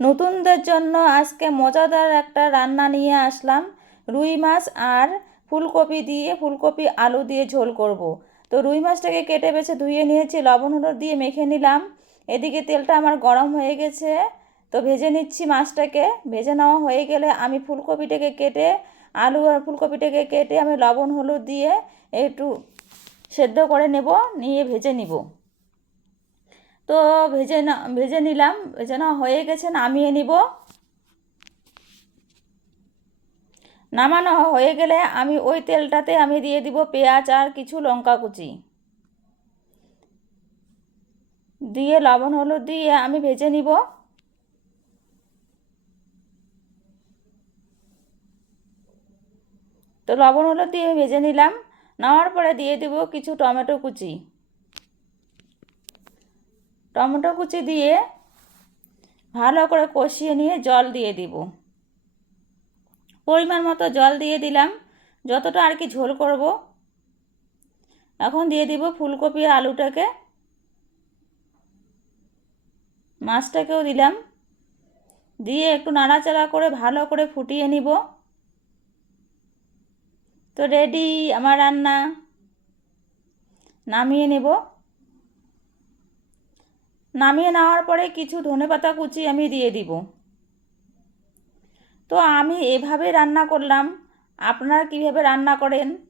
নতুনদের জন্য আজকে মজাদার একটা রান্না নিয়ে আসলাম। রুই মাছ আর ফুলকপি দিয়ে, ফুলকপি আলু দিয়ে ঝোল করব। তো রুই মাছটাকে কেটে বেছে ধুয়ে নিয়েছি, লবণ হলুদ দিয়ে মেখে নিলাম। এদিকে তেলটা আমার গরম হয়ে গেছে, তো ভেজে নিচ্ছি মাছটাকে। ভেজে নেওয়া হয়ে গেলে আমি ফুলকপিটাকে কেটে, আলু আর ফুলকপিটাকে কেটে আমি লবণ হলুদ দিয়ে একটু সেদ্ধ করে নেব, নিয়ে ভেজে নিব। তো ভেজে নিলাম, ভেজে নেওয়া হয়ে গেছে, নামিয়ে নিব। নামানো হয়ে গেলে আমি ওই তেলটাতে আমি দিয়ে দিব পেঁয়াজ আর কিছু লঙ্কা কুচি দিয়ে, লবণ হলুদ দিয়ে আমি ভেজে নিব। তো লবণ হলুদ দিয়ে আমি ভেজে নিলাম। নেওয়ার পরে দিয়ে দিব কিছু টমেটো কুচি। টমেটো কুচি দিয়ে ভালো করে কষিয়ে নিয়ে জল দিয়ে দিব। পরিমাণ মতো জল দিয়ে দিলাম, যতটা আর কি ঝোল করব। এখন দিয়ে দিব ফুলকপি আর আলুটাকে, মাছটাকেও দিলাম, দিয়ে একটু নাড়াচাড়া করে ভালো করে ফুটিয়ে নিব। তো রেডি আমার রান্না, নামিয়ে নেব। নামিয়ে নেওয়ার পরে কিছু ধনেপাতা কুচি আমি দিয়ে দিব। তো আমি এভাবে রান্না করলাম, আপনারা কীভাবে রান্না করেন